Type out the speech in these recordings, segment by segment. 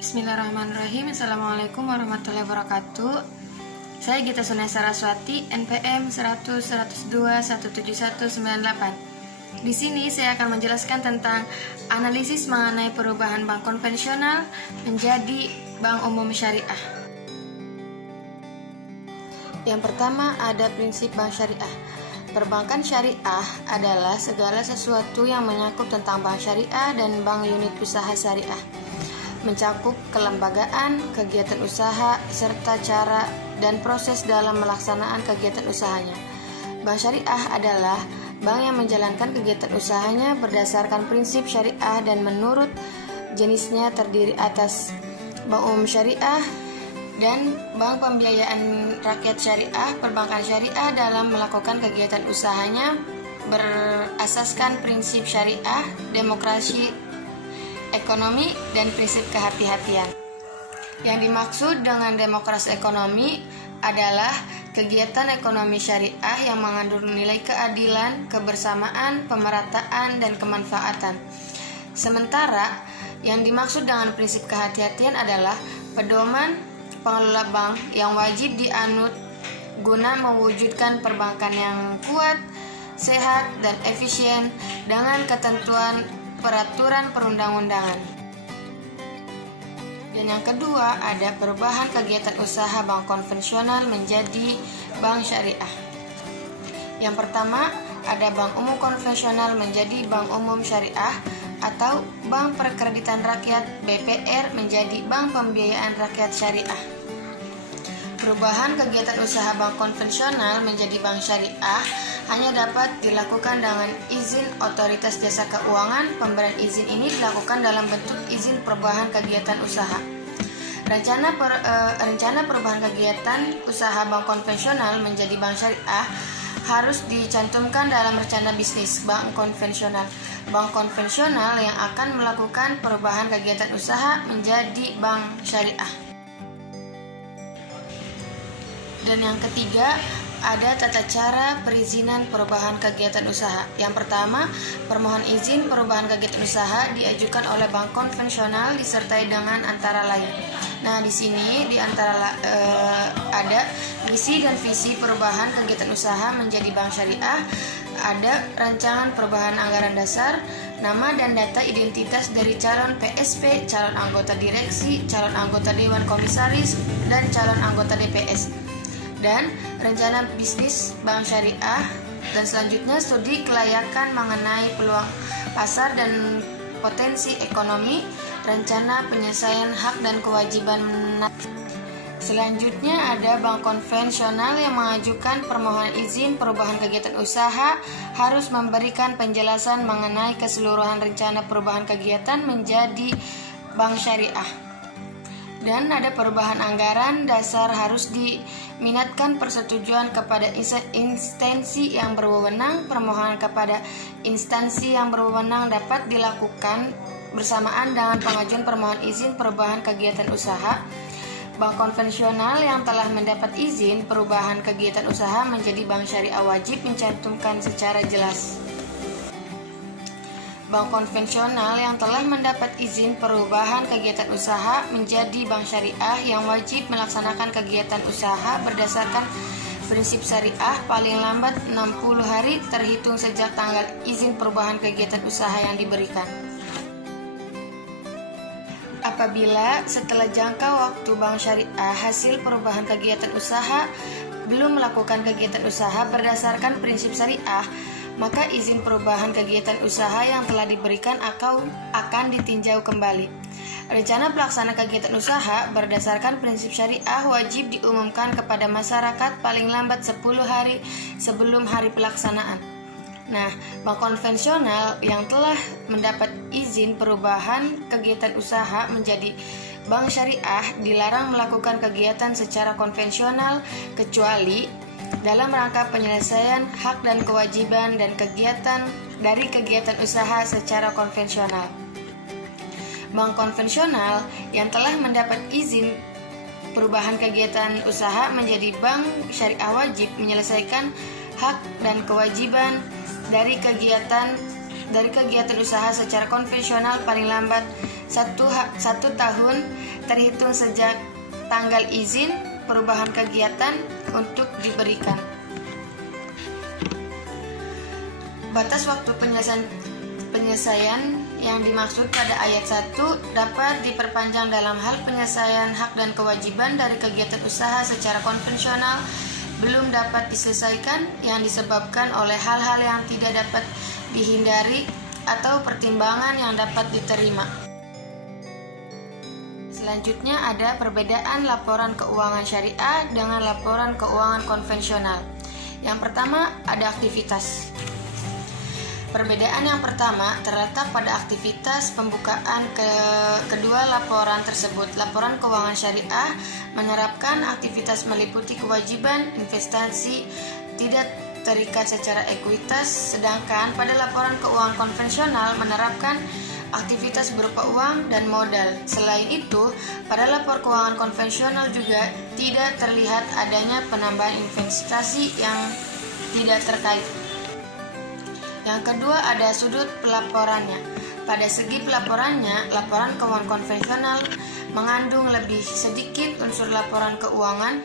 Bismillahirrahmanirrahim. Assalamualaikum warahmatullahi wabarakatuh. Saya Gita Sunai Saraswati, NPM 100-102-17198. Di sini saya akan menjelaskan tentang analisis mengenai perubahan bank konvensional menjadi bank umum syariah. Yang pertama ada prinsip bank syariah. Perbankan syariah adalah segala sesuatu yang menyangkut tentang bank syariah dan bank unit usaha syariah, mencakup kelembagaan, kegiatan usaha, serta cara dan proses dalam melaksanaan kegiatan usahanya. Bank syariah adalah bank yang menjalankan kegiatan usahanya berdasarkan prinsip syariah dan menurut jenisnya terdiri atas bank umum syariah dan bank pembiayaan rakyat syariah. Perbankan syariah dalam melakukan kegiatan usahanya berasaskan prinsip syariah, demokrasi ekonomi, dan prinsip kehati-hatian. Yang dimaksud dengan demokrasi ekonomi adalah kegiatan ekonomi syariah yang mengandung nilai keadilan, kebersamaan, pemerataan, dan kemanfaatan. Sementara yang dimaksud dengan prinsip kehati-hatian adalah pedoman pengelola bank yang wajib dianut guna mewujudkan perbankan yang kuat, sehat, dan efisien dengan ketentuan peraturan perundang-undangan. Dan yang kedua ada perubahan kegiatan usaha bank konvensional menjadi bank syariah. Yang pertama ada bank umum konvensional menjadi bank umum syariah atau bank perkreditan rakyat BPR menjadi bank pembiayaan rakyat syariah. Perubahan kegiatan usaha bank konvensional menjadi bank syariah hanya dapat dilakukan dengan izin otoritas jasa keuangan. Pemberian izin ini dilakukan dalam bentuk izin perubahan kegiatan usaha. Rencana perubahan kegiatan usaha bank konvensional menjadi bank syariah harus dicantumkan dalam rencana bisnis bank konvensional. Bank konvensional yang akan melakukan perubahan kegiatan usaha menjadi bank syariah. Dan yang ketiga ada tata cara perizinan perubahan kegiatan usaha. Yang pertama, permohonan izin perubahan kegiatan usaha diajukan oleh bank konvensional disertai dengan antara lain. Nah, di sini ada misi dan visi perubahan kegiatan usaha menjadi bank syariah, ada rancangan perubahan anggaran dasar, nama dan data identitas dari calon PSP, calon anggota direksi, calon anggota dewan komisaris, dan calon anggota DPS. Dan rencana bisnis bank syariah, dan selanjutnya studi kelayakan mengenai peluang pasar dan potensi ekonomi, rencana penyelesaian hak dan kewajiban. Selanjutnya ada bank konvensional yang mengajukan permohonan izin perubahan kegiatan usaha harus memberikan penjelasan mengenai keseluruhan rencana perubahan kegiatan menjadi bank syariah. Dan ada perubahan anggaran dasar harus diminatkan persetujuan kepada instansi yang berwenang. Permohonan kepada instansi yang berwenang dapat dilakukan bersamaan dengan pengajuan permohonan izin perubahan kegiatan usaha. Bank konvensional yang telah mendapat izin perubahan kegiatan usaha menjadi bank syariah wajib mencantumkan secara jelas. Bank konvensional yang telah mendapat izin perubahan kegiatan usaha menjadi bank syariah yang wajib melaksanakan kegiatan usaha berdasarkan prinsip syariah paling lambat 60 hari terhitung sejak tanggal izin perubahan kegiatan usaha yang diberikan. Apabila setelah jangka waktu bank syariah hasil perubahan kegiatan usaha belum melakukan kegiatan usaha berdasarkan prinsip syariah, maka izin perubahan kegiatan usaha yang telah diberikan akan ditinjau kembali. Rencana pelaksana kegiatan usaha berdasarkan prinsip syariah wajib diumumkan kepada masyarakat paling lambat 10 hari sebelum hari pelaksanaan. Nah, bank konvensional yang telah mendapat izin perubahan kegiatan usaha menjadi bank syariah dilarang melakukan kegiatan secara konvensional kecuali dalam rangka penyelesaian hak dan kewajiban dan kegiatan usaha secara konvensional. Bank konvensional yang telah mendapat izin perubahan kegiatan usaha menjadi bank syariah wajib menyelesaikan hak dan kewajiban dari kegiatan dari kegiatan usaha secara konvensional paling lambat 1 tahun terhitung sejak tanggal izin perubahan kegiatan untuk diberikan. Batas waktu penyelesaian yang dimaksud pada ayat 1 dapat diperpanjang dalam hal penyelesaian hak dan kewajiban dari kegiatan usaha secara konvensional belum dapat diselesaikan yang disebabkan oleh hal-hal yang tidak dapat dihindari atau pertimbangan yang dapat diterima. Selanjutnya ada perbedaan laporan keuangan syariah dengan laporan keuangan konvensional. Yang pertama ada aktivitas. Perbedaan yang pertama terletak pada aktivitas pembukaan kedua laporan tersebut. Laporan keuangan syariah menerapkan aktivitas meliputi kewajiban investasi tidak terikat secara ekuitas, sedangkan pada laporan keuangan konvensional menerapkan aktivitas berupa uang dan modal. Selain itu, pada lapor keuangan konvensional juga tidak terlihat adanya penambahan investasi yang tidak terkait. Yang kedua ada sudut pelaporannya. Pada segi pelaporannya, laporan keuangan konvensional mengandung lebih sedikit unsur laporan keuangan.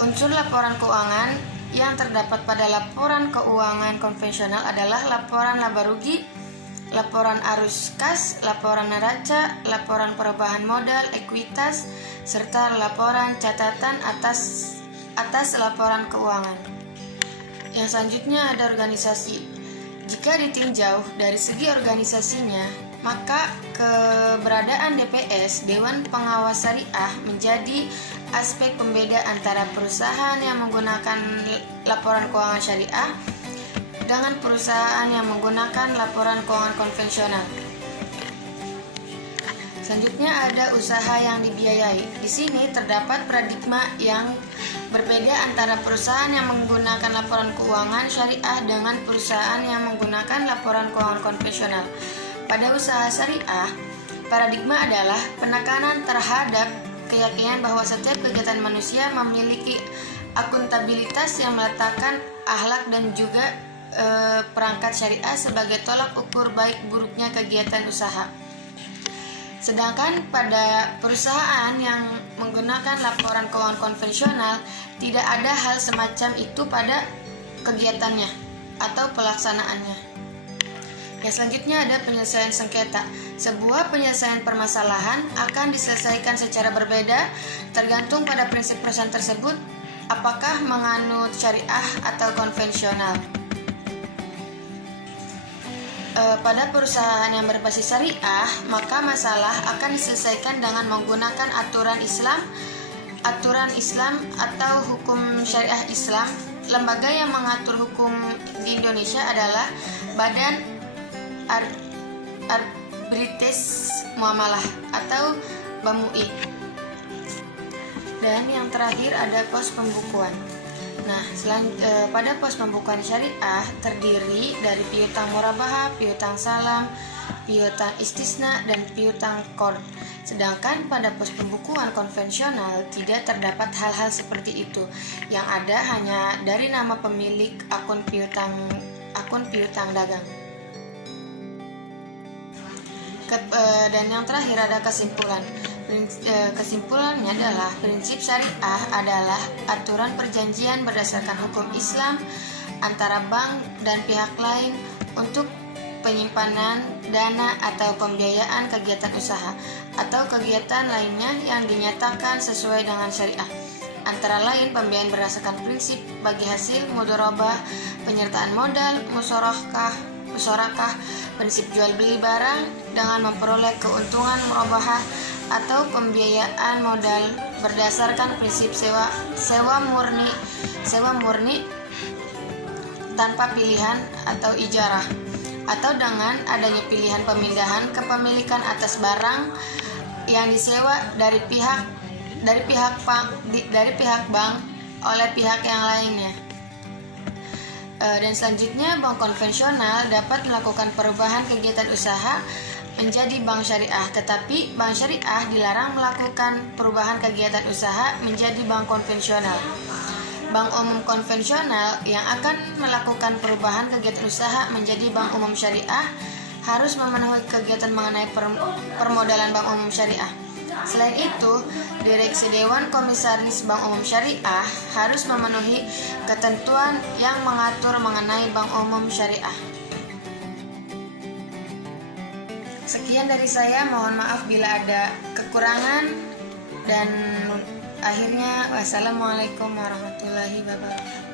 Unsur laporan keuangan yang terdapat pada laporan keuangan konvensional adalah laporan laba rugi, laporan arus kas, laporan neraca, laporan perubahan modal, ekuitas, serta laporan catatan atas laporan keuangan. Yang selanjutnya ada organisasi. Jika ditinjau dari segi organisasinya, maka keberadaan DPS, Dewan Pengawas Syariah, menjadi aspek pembeda antara perusahaan yang menggunakan laporan keuangan syariah dengan perusahaan yang menggunakan laporan keuangan konvensional. Selanjutnya ada usaha yang dibiayai. Di sini terdapat paradigma yang berbeda antara perusahaan yang menggunakan laporan keuangan syariah dengan perusahaan yang menggunakan laporan keuangan konvensional. Pada usaha syariah, paradigma adalah penekanan terhadap keyakinan bahwa setiap kegiatan manusia memiliki akuntabilitas yang meletakkan akhlak dan juga perangkat syariah sebagai tolak ukur baik buruknya kegiatan usaha. Sedangkan pada perusahaan yang menggunakan laporan keuangan konvensional, tidak ada hal semacam itu pada kegiatannya atau pelaksanaannya. Yang selanjutnya ada penyelesaian sengketa. Sebuah penyelesaian permasalahan akan diselesaikan secara berbeda tergantung pada prinsip perusahaan tersebut, apakah menganut syariah atau konvensional. Pada perusahaan yang berbasis syariah, maka masalah akan diselesaikan dengan menggunakan aturan Islam atau hukum syariah Islam. Lembaga yang mengatur hukum di Indonesia adalah Badan Arbitres Muamalah atau BAMUI. Dan yang terakhir ada pos pembukuan. Nah, pada pos pembukuan syariah terdiri dari piutang murabahah, piutang salam, piutang istisna, dan piutang qard. Sedangkan pada pos pembukuan konvensional tidak terdapat hal-hal seperti itu. Yang ada hanya dari nama pemilik akun piutang dagang. Dan yang terakhir ada kesimpulan. Kesimpulannya adalah prinsip syariah adalah aturan perjanjian berdasarkan hukum Islam antara bank dan pihak lain untuk penyimpanan dana atau pembiayaan kegiatan usaha atau kegiatan lainnya yang dinyatakan sesuai dengan syariah. Antara lain pembiayaan berdasarkan prinsip bagi hasil, mudharabah, penyertaan modal, musyarakah, prinsip jual beli barang dengan memperoleh keuntungan murabahah, atau pembiayaan modal berdasarkan prinsip sewa murni tanpa pilihan atau ijarah, atau dengan adanya pilihan pemindahan kepemilikan atas barang yang disewa dari pihak bank oleh pihak yang lainnya. Dan selanjutnya, bank konvensional dapat melakukan perubahan kegiatan usaha menjadi bank syariah, tetapi bank syariah dilarang melakukan perubahan kegiatan usaha menjadi bank konvensional. bank umum konvensional yang akan melakukan perubahan kegiatan usaha menjadi bank umum syariah harus memenuhi kegiatan mengenai permodalan bank umum syariah. Selain itu, Direksi Dewan Komisaris Bank Umum Syariah harus memenuhi ketentuan yang mengatur mengenai bank umum syariah. Sekian dari saya, mohon maaf bila ada kekurangan, dan akhirnya wassalamualaikum warahmatullahi wabarakatuh.